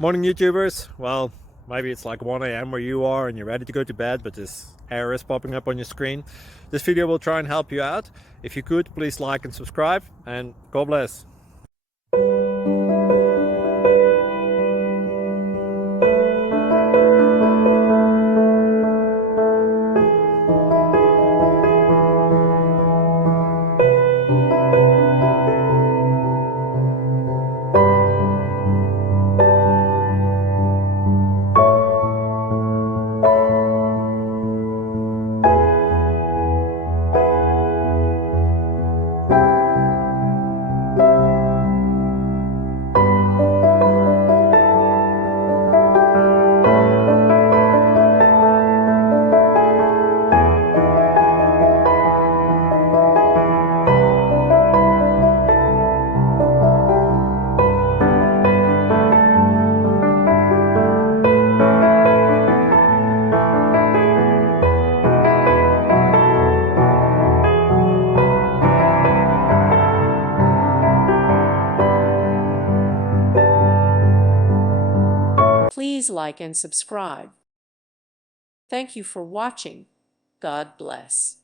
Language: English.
Morning, YouTubers. Well, maybe it's like 1 a.m. where you are and you're ready to go to bed, but this error is popping up on your screen. This video will try and help you out. If you could, please like and subscribe, and God bless. Please like and subscribe. Thank you for watching. God bless.